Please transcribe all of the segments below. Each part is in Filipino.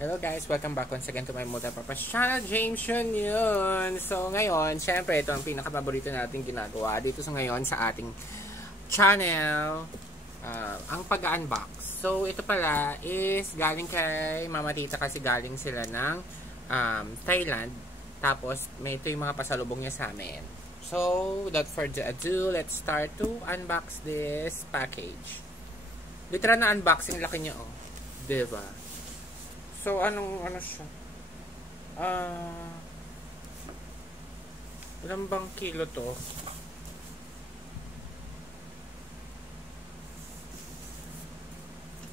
Hello guys, welcome back once again to my multipurpose channel, James yun. So ngayon, syempre ito ang pinaka-paborito nating ginagawa dito sa ngayon sa ating channel, ang pag-unbox. So ito pala is galing kay Mama Tita kasi galing sila ng Thailand. Tapos may ito yung mga pasalubong niya sa amin. So without further ado, let's start to unbox this package. Literal na unboxing, laki niya oh. Diba? So, ano siya? Ilang bang kilo to?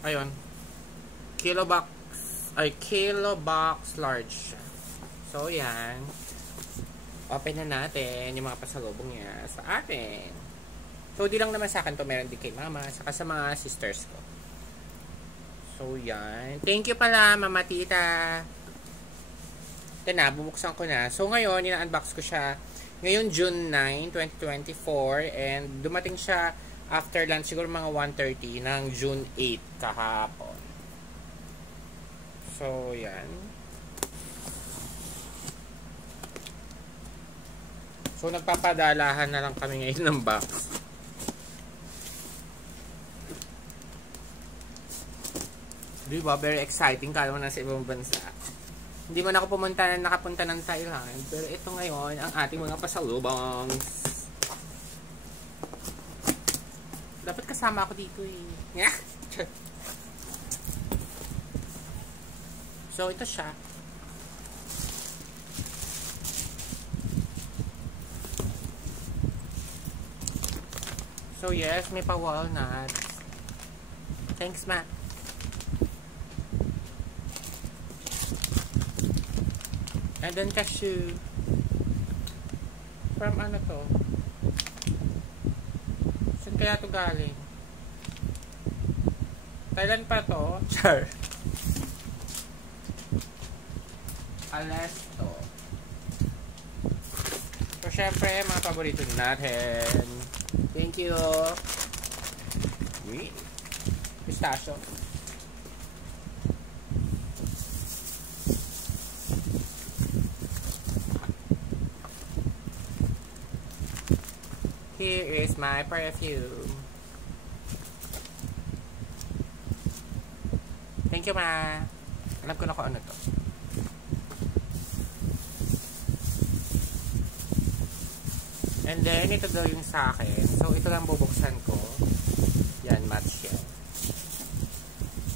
Ayun. Kilo box large siya. So, yan. Open na natin yung mga pasalubong niya sa atin. So, di lang naman sa akin to, meron din kay mama, saka sa mga sisters ko. So, yan. Thank you pala, Mama Tita. Ito na, bubuksan ko na. So, ngayon, ina-unbox ko siya. Ngayon, June 9, 2024. And, dumating siya after lunch, siguro mga 1:30 ng June 8 kahapon. So, yan. So, nagpapadalahan na lang kami ngayon ng box. Diba? Very exciting. Kala mo nasa ibang bansa. Hindi man ako nakapunta ng Thailand. Pero ito ngayon, ang ating mga pasalubong. Dapat kasama ako dito eh. So, ito siya. So, yes, may pa-walnuts. Thanks, Ma. And then cashew. From ano to? Saan kaya to galing? Thailand pa to? Sure. Alesto. So syempre, mga paborito natin. Thank you. Wait. Pistachio. Here is my perfume. Thank you, Ma. Alam ko na kung ano to. And then, ito daw yung sa akin. So, ito lang bubuksan ko. Yan, match yan.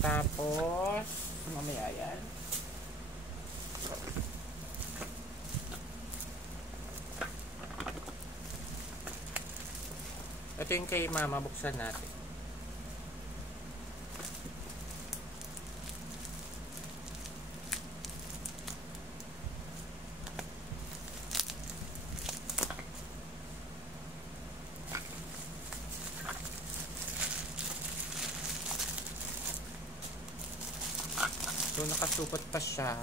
Tapos, mamaya yan. Ito yung kay Mama, buksan natin. So, nakasupot pa siya.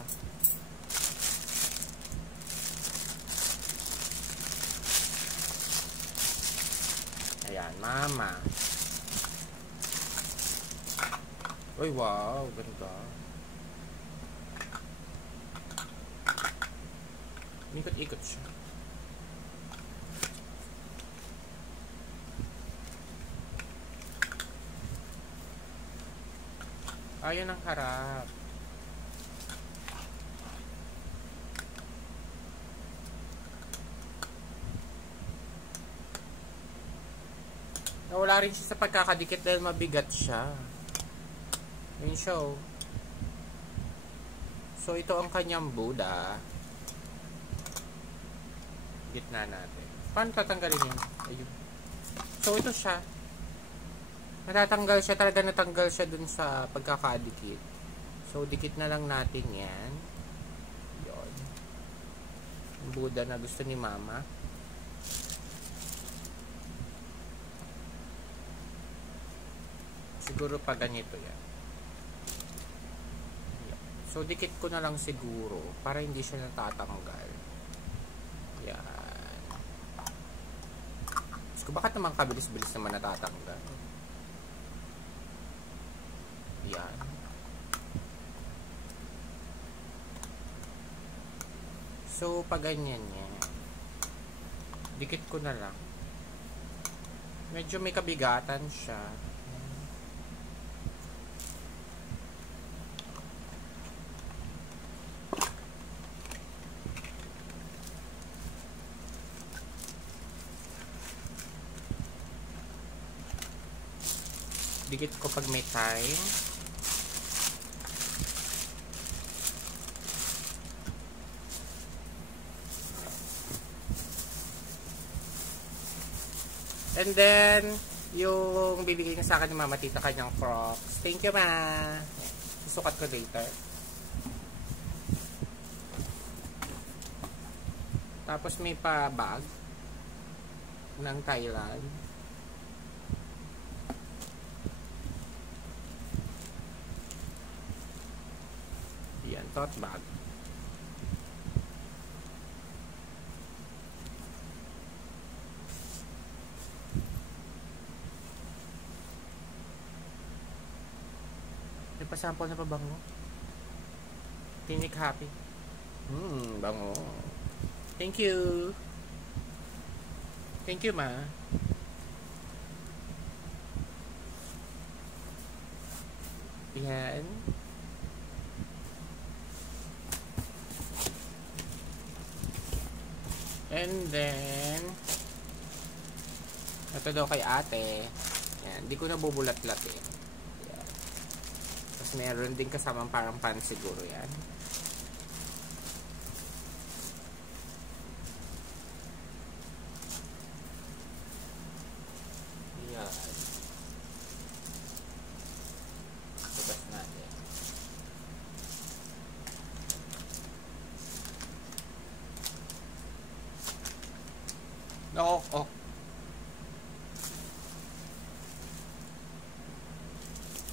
Ayan, Mama. Uy, wow, ganda. Ikot-ikot siya. Ayan ang harap. Nawala rin siya sa pagkakadikit dahil mabigat siya. Yun siya oh. So ito ang kanyang Buddha. Gitna natin. Paano tatanggalin yun? Ayun. So ito siya. Natatanggal siya. Talaga natanggal siya dun sa pagkakadikit. So dikit na lang natin yan. Yun. Yung Buddha na gusto ni Mama. Siguro pa ganito yan. So, dikit ko na lang siguro para hindi siya natatanggal. Yan. So, bakit naman kabilis-bilis naman natatanggal? Yan. So, pag ganyan niya, dikit ko na lang. Medyo may kabigatan siya. Dikit ko pag may time. And then, yung bibigay niya sa akin ni Mama Tita kanyang Crocs. Thank you, Ma. Susukat ko later. Tapos may pa bag ng Thailand. Yan, tote bag. May pasample na pa bango. Tinik happy. Bango. Thank you. Thank you, Ma. Yan. And then, ito daw kay ate. Yan. Di ko na bubulat-lat eh. Yan. Tapos meron din kasamang parang pan siguro yan. Yan. Labas natin. Oh.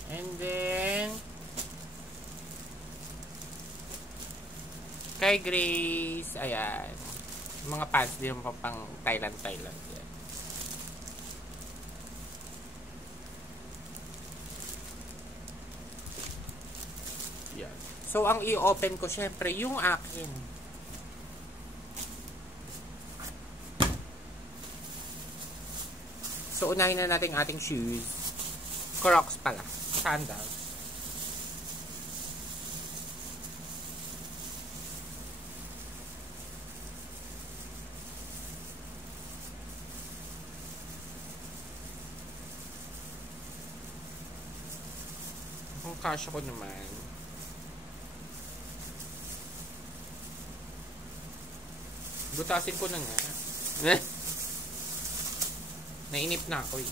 And then kay Grace, ayan. Mga pants din pa pang Thailand. Yan. Yan. So ang i-open ko syempre yung akin. So, unahin na natin ating shoes. Crocs pala. Sandals. Ang kasya ko naman. Butasin ko na nga. Nainip na ako eh.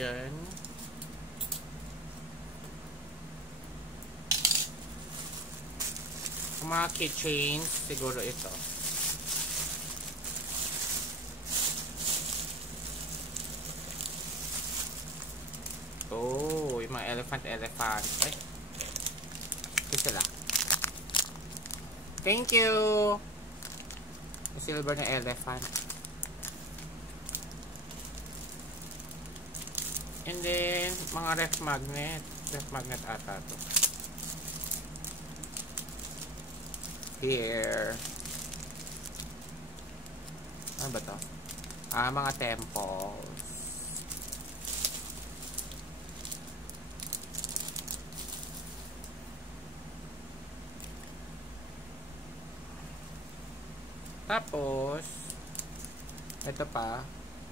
Yan. Mga keychains, siguro ito. Oh, yung mga elephant. Ay. Ito sila. Thank you! Yung silver na elephant. And then, mga ref magnet. Ref magnet ata to. Here. Ano ba to? Mga temples. Tapos, ito pa,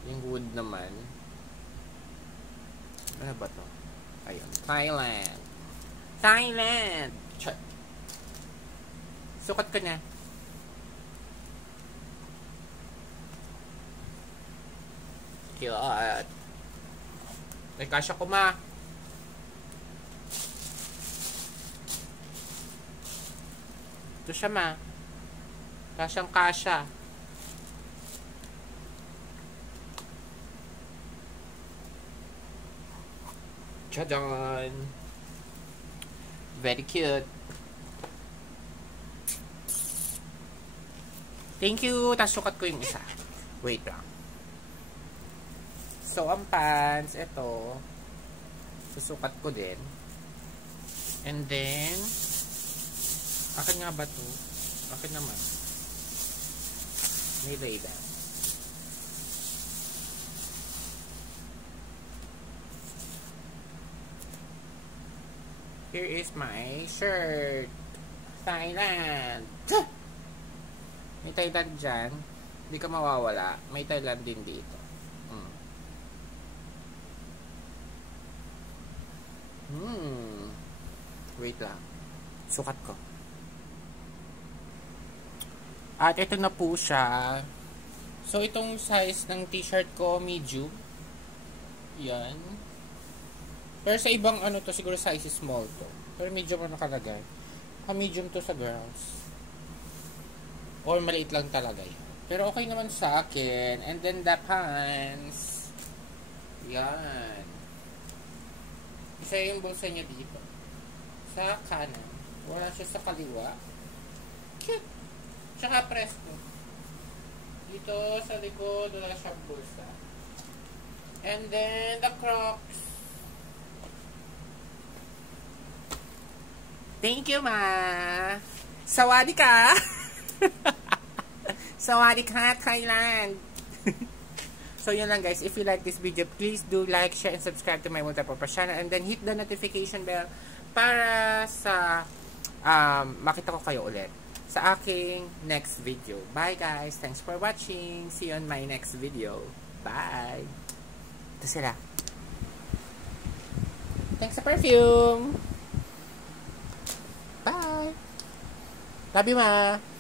yung wood naman. Ano ba to? Ayun, Thailand! Sukat ka na. Cute. May kasya ko, Ma. Ito siya, Ma. Kasyang kasya. Tadaan! Very cute. Thank you. Tapos sukat ko yung isa. Wait lang. So, ang pants, ito, susukat ko din. And then, akin nga ba to? Akin naman. May label. Here is my shirt. Thailand. May Thailand dyan. Hindi ka mawawala. May Thailand din dito. Wait lang. Sukat ko. At ito na po siya. So, itong size ng t-shirt ko, medium. Yan. Pero sa ibang ano to, siguro size is small to. Pero medium ang nakalagay. Medium to sa girls. Or maliit lang talaga yan. Pero okay naman sa akin. And then the pants. Yan. Isa yung bulsa niya dito. Sa kanan. Wala siya sa kaliwa. Cute. Tsaka presto. Dito sa likod, wala siyang bulsa. And then the Crocs. Thank you, ma. Sawadee ka. Sawadee ka, Thailand. So, yun lang guys. If you like this video, please do like, share, and subscribe to my multipurpose channel. And then hit the notification bell para sa makita ko kayo ulit sa aking next video. Bye guys. Thanks for watching. See you on my next video. Bye. Ito sila. Thanks sa perfume. Bye. Love you, ma.